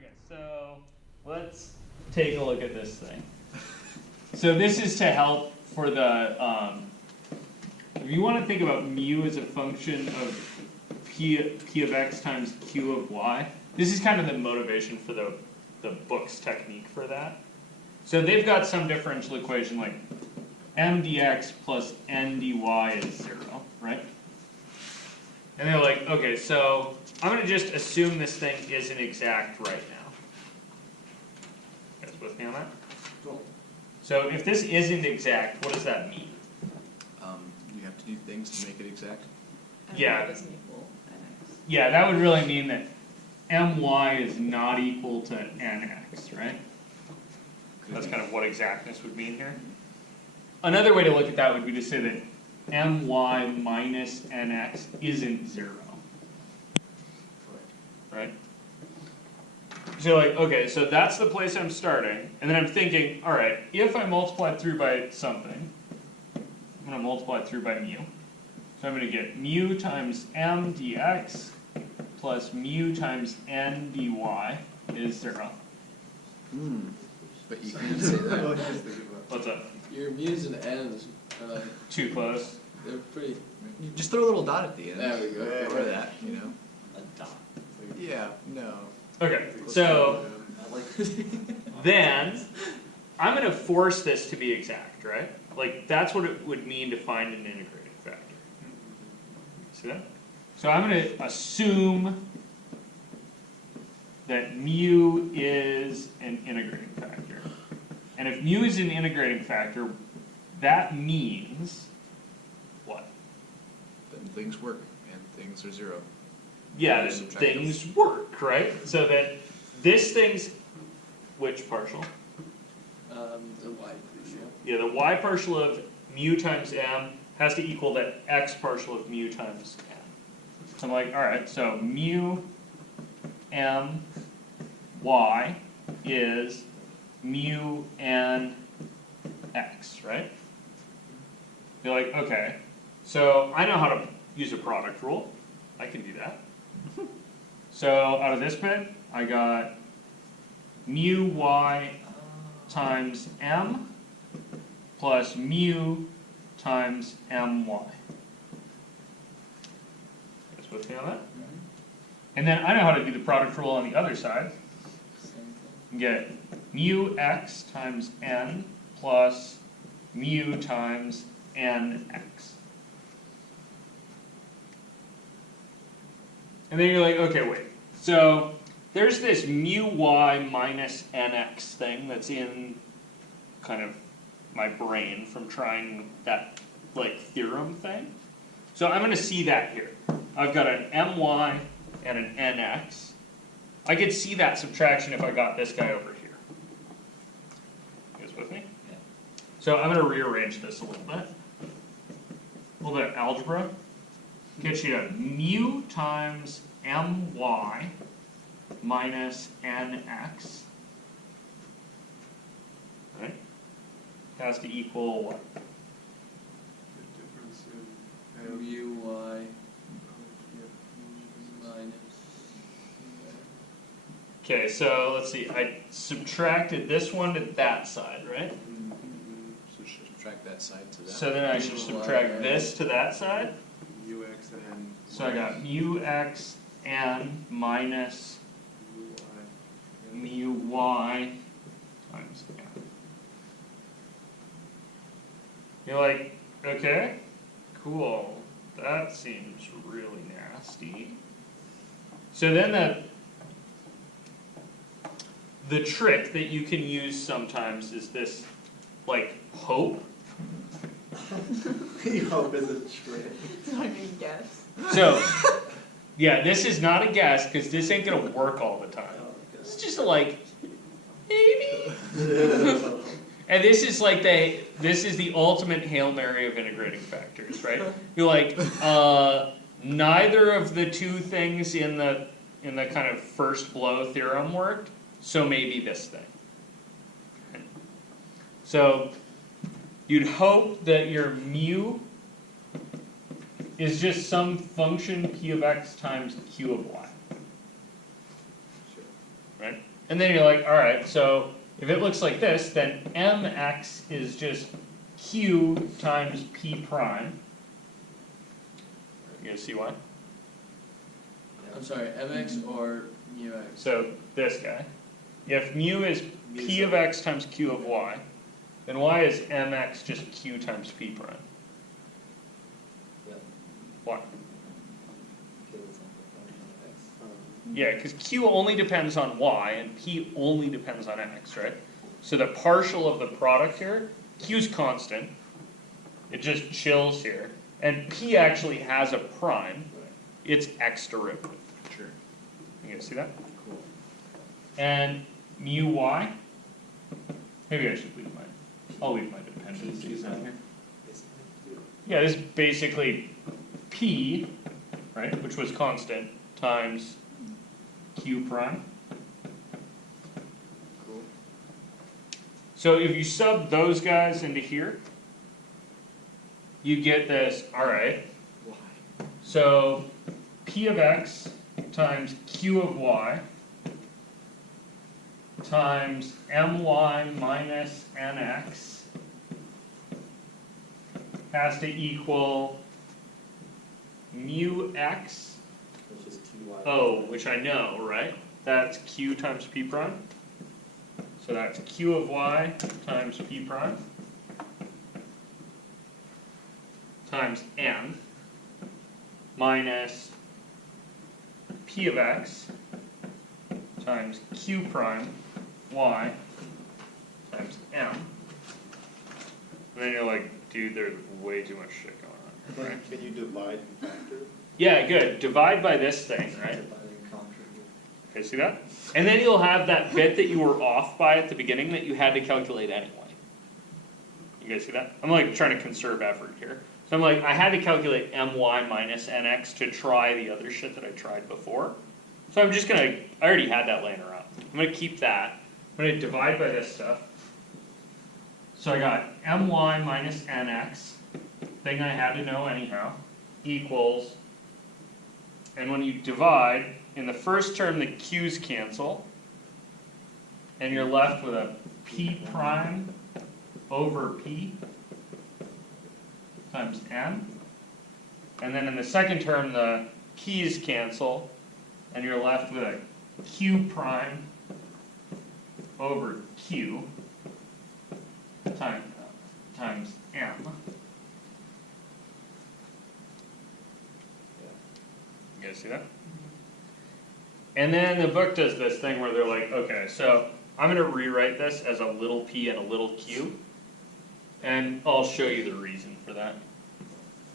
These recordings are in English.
Okay, so let's take a look at this thing. So this is to help for the, if you want to think about mu as a function of p of x times q of y, this is kind of the motivation for the book's technique for that. So they've got some differential equation like m dx plus n dy is 0, right? And they're like, okay, so I'm going to just assume this thing isn't exact right now. You guys with me on that? Cool. So if this isn't exact, what does that mean? You have to do things to make it exact. Yeah. Doesn't equal nx. Yeah, that would really mean that my is not equal to nx, right? That's kind of what exactness would mean here. Another way to look at that would be to say that my minus nx isn't 0. Right? So like, okay, so that's the place I'm starting, and then I'm thinking, alright, if I multiply through by something, I'm going to multiply through by mu. So I'm going to get mu times m dx plus mu times n dy is 0. But you can't say that. What's up? Your mu's and n's, Too close? they're pretty. You just throw a little dot at the end. There we go. Or that, you know. A dot. Yeah, no. Okay, so then I'm going to force this to be exact, right? Like that's what it would mean to find an integrating factor. See that? So I'm going to assume that mu is an integrating factor. And if mu is an integrating factor, that means what? Then things work, and things are 0. Yeah, that Subtract things work, right? So that this thing's, which partial? The y partial. Yeah, the y partial of mu times m has to equal the x partial of mu times m. So I'm like, alright, so mu m y is mu n x, right? You're like, okay, so I know how to use a product rule. I can do that. So out of this bit, I got mu y times m plus mu times my. Guys with me on that? And then I know how to do the product rule on the other side. Same thing. And get mu x times n plus mu times nx. And then you're like, okay, wait. So there's this mu y minus nx thing that's in kind of my brain from trying that like theorem thing. So I'm going to see that here. I've got an my and an nx. I could see that subtraction if I got this guy over here. You guys with me? Yeah. So I'm going to rearrange this a little bit. A little bit of algebra. Get you a mu times my minus nx, right? Has to equal what? Mu y minus. Okay, so let's see. I subtracted this one to that side, right? So subtract that side to that. So then I should subtract this to that side. Ux and So I got mu x n minus mu y times n. You're like, okay, cool. That seems really nasty. So then the trick that you can use sometimes is this, like, hope. hope is a trick. It's not even guess. So, yeah, this is not a guess because this ain't gonna work all the time. It's just like, maybe. And this is like this is the ultimate Hail Mary of integrating factors, right? You're like, neither of the two things in the kind of first blow theorem worked, so maybe this thing. Okay. So you'd hope that your mu is just some function p of x times q of y. Sure. right? And then you're like, alright, so if it looks like this, then mx is just q times p prime. You guys see why? I'm sorry, mx or mu x? So this guy. If mu is p of x times q of y, then why is mx just q times p prime? Why? Yeah, because q only depends on y and p only depends on x, right? So the partial of the product here, q's constant, it just chills here, and p actually has a prime, it's x derivative. Sure. You guys see that? Cool. And mu y, maybe I should leave I'll leave my dependencies out here. Yeah, this is basically p, right, which was constant, times q prime. Cool. So if you sub those guys into here, you get this, alright, Why? so p of x times q of y times my minus nx has to equal mu x, Which is QY. oh, which I know, right? That's q times p prime. So that's q of y times p prime times n minus p of x times q prime y times m. And then you're like, dude, there's way too much shit going on, right? Can you divide and factor? Yeah, good. Divide by this thing, right? Okay, see that? And then you'll have that bit that you were off by at the beginning that you had to calculate anyway. You guys see that? I'm like trying to conserve effort here. So I'm like, I had to calculate my minus nx to try the other shit that I tried before. So I'm just gonna, I already had that laying around. I'm gonna keep that. I'm gonna divide by this stuff. So I got my minus nx, thing I had to know anyhow, equals, and when you divide, in the first term the q's cancel, and you're left with a p prime over p times n. And then in the second term the p's cancel, and you're left with a q prime over q times m. You guys see that? And then the book does this thing where they're like, okay, so I'm going to rewrite this as a little p and a little q, and I'll show you the reason for that.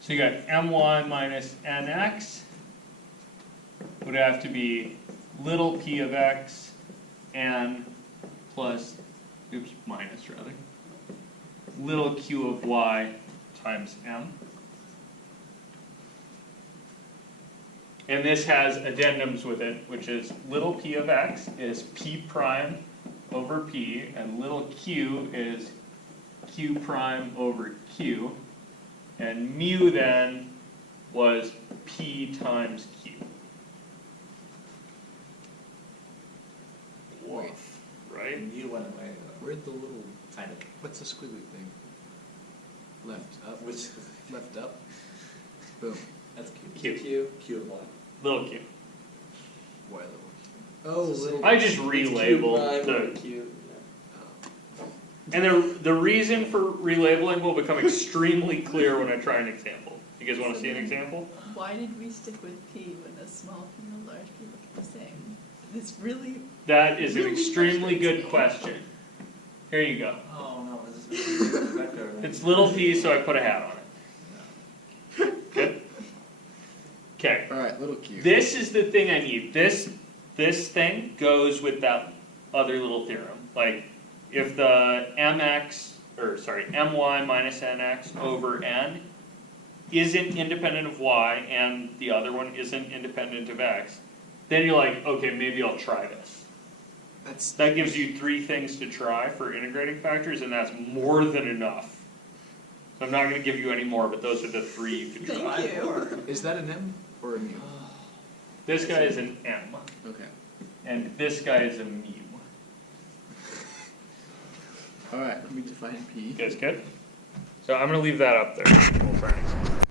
So you got my minus nx would have to be little p of x n plus, oops, minus rather, little q of y times m. And this has addendums with it, which is little p of x is p prime over p, and little q is q prime over q, and mu then was p times q. Woof, right? Mu went away though. Where'd the little, Kind of. what's the squiggly thing? Left, up, Which, left, up, boom, that's Q. Q of Y. Little q. Y level. Oh, little. I just It's Q relabeled prime over the, Q, Oh. and the reason for relabeling will become extremely clear when I try an example. You guys want to see an example? Why did we stick with P when the small P and the large P look the same? It's really, That is an Really extremely good frustrates question. Here you go. Oh no, this is vector. It's little p, so I put a hat on it. Good? Okay. Alright, little q. This is the thing I need. This thing goes with that other little theorem. Like, if the my minus nx over n isn't independent of y and the other one isn't independent of x, then you're like, okay, maybe I'll try this. That gives you 3 things to try for integrating factors, and that's more than enough. So I'm not going to give you any more, but those are the 3 you could try. thank you. Is that an M or a mu? This guy is an M. Okay. and this guy is a mu. Alright, let me define P. You guys good? So I'm gonna leave that up there. We'll try next time.